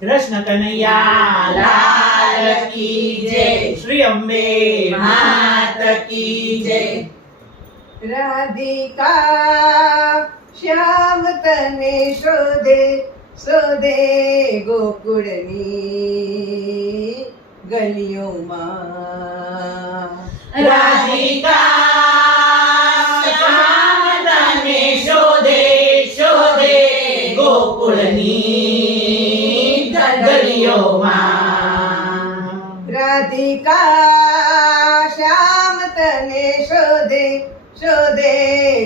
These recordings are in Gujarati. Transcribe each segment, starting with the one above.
કૃષ્ણ કનૈયા લાલ કી જય શ્રી અંબે માત કી જય રાધિકા શ્યામ તને શોધે શોધે ગોકુળની ગલીઓમાં રાધિકા શ્યામ તને શોધે શોધે ગોકુળની ગલીઓમાં રાધિકા શ્યામ તને શોધે શોધે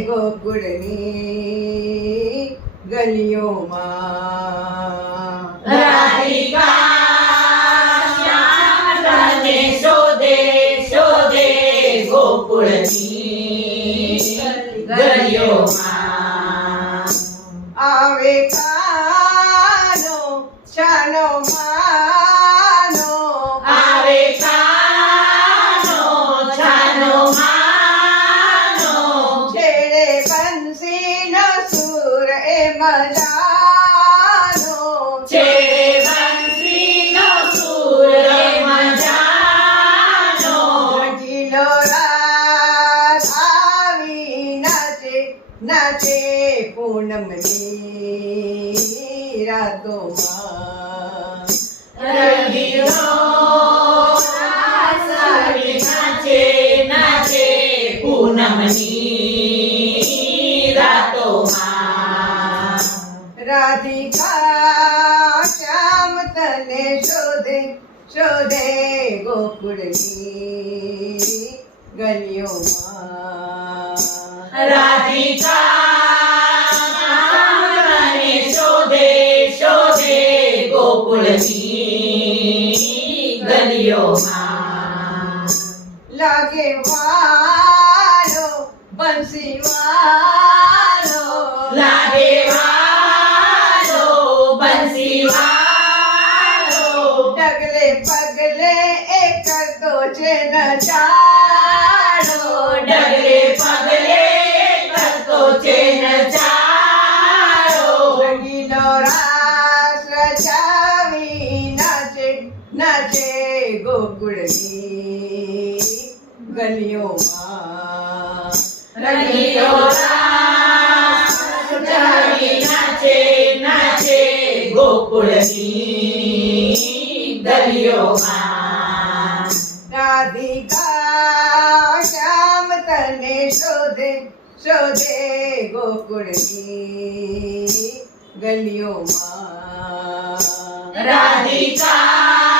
ગોકુળની ગલીઓમાં રાધિકા શ્યામ તને શોધે શોધે ગોકુળની ગલીઓમાં આવે કાનો છાનો માનો આવે કાનો છાનો માનો. છેડે બંસીનો સૂર એ મજાનો. છે બંસીનો સૂર એ મજાનો. રંગીલો રાસ આવી નાચે નાચે પૂનમની. રાતોમાં રાધિકા શ્યામ તને શોધે શોધે ગોકુળની ગલીઓમાં રાધિકા લાગે વાલો બંસી વાલો લાગે વાલો બંસી વાલો ડગલે પગલે એ કરતો છે નચાડો ડગલે પગલે કરતો છે નચારો રંગીલો રાસ રચાવી નાચે નાચે ગોકુળની. ગલીઓમાં ગોકુળની ગલીઓમાં રાધિકા શ્યામ તને શોધે શોધે ગોકુળની ગલીઓમાં. રાધિકા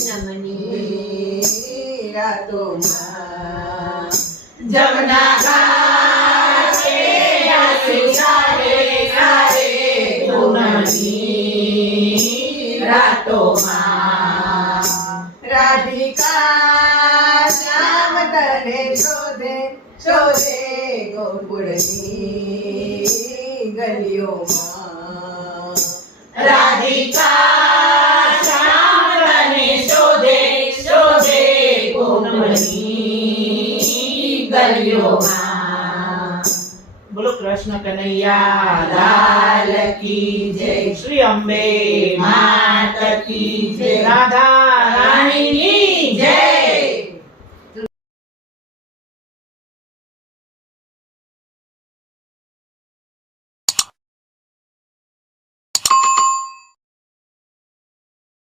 પૂનમની રાતોમાં જમના ઘાટે આસુ સારે સારે પૂનમની રાતોમાં રાધિકા શ્યામ તને શોધે બોલો કૃષ્ણ કનૈયા લાલ જય શ્રી અંબે માત કી જય રાધા રાણીની જય